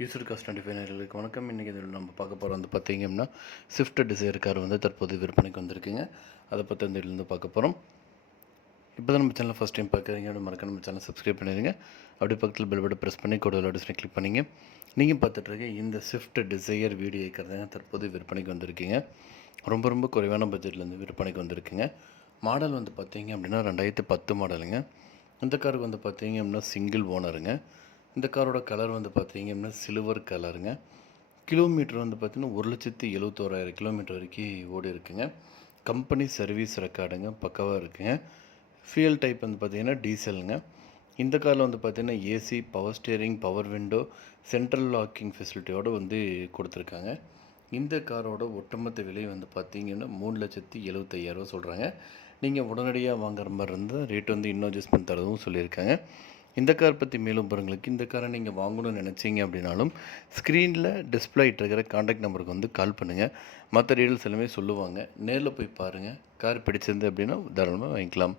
User cost 25 நேயர்களுக்கு வணக்கம். இன்றைக்கி இதில் நம்ம பார்க்க போகிறோம் பார்த்தீங்கன்னா ஸ்விஃப்ட் டிசைர் கார் தற்போது விற்பனைக்கு வந்திருக்குங்க. அதை பற்றி இந்த இதுலேருந்து பார்க்க போகிறோம். இப்போ தான் நம்ம சேனல் ஃபஸ்ட் டைம் பார்க்குறீங்க அப்படி மறக்க நம்ம சேனல் சப்ஸ்கிரைப் பண்ணிடுங்க. அப்படியே பக்கத்தில் பெல் பட்டன் ப்ரெஸ் பண்ணி கூட ஆடிஷனை கிளிக் பண்ணிங்க. நீங்கள் பார்த்துட்ருக்க இந்த ஸ்விஃப்ட் டிசைர் வீடியோ இருக்கிறதுங்க தற்போது விற்பனைக்கு வந்திருக்குங்க. ரொம்ப குறைவான பட்ஜெட்லேருந்து விற்பனைக்கு வந்திருக்குங்க. மாடல் பார்த்தீங்க அப்படின்னா 2010 மாடலுங்க. இந்த காருக்கு பார்த்தீங்க அப்படின்னா சிங்கிள் ஓனருங்க. இந்த காரோட கலர் பார்த்தீங்க அப்படின்னா சில்வர் கலருங்க. கிலோமீட்டர் பார்த்தீங்கன்னா 1,71,000 கிலோமீட்டர் வரைக்கும் ஓடி இருக்குங்க. கம்பெனி சர்வீஸ் ரெக்கார்டுங்க பக்காவாக இருக்குங்க. ஃபியூல் டைப் பார்த்தீங்கன்னா டீசலுங்க. இந்த காரில் பார்த்தீங்கன்னா AC, power steering, power window, central locking ஃபெசிலிட்டியோடு கொடுத்துருக்காங்க. இந்த காரோட ஒட்டுமொத்த விலை பார்த்தீங்கன்னா 3,75,000 சொல்கிறாங்க. நீங்கள் உடனடியாக வாங்குற மாதிரி இருந்தால் ரேட் இன்னும் அட்ஜஸ்ட் பண்ணி தரதும் சொல்லியிருக்காங்க. இந்த கார் பற்றி மேலும் விவரங்களுக்கு இந்த காரை நீங்கள் வாங்கணும்னு நினச்சிங்க அப்படின்னாலும் ஸ்க்ரீனில் டிஸ்பிளே இருக்கிற காண்டாக்ட் நம்பருக்கு கால் பண்ணுங்கள். மற்ற டீட்டெயில்ஸ் எல்லாமே சொல்லுவாங்க. நேரில் போய் பாருங்கள். கார் பிடிச்சிருந்து அப்படின்னா தாராளமாக வாங்கிக்கலாம்.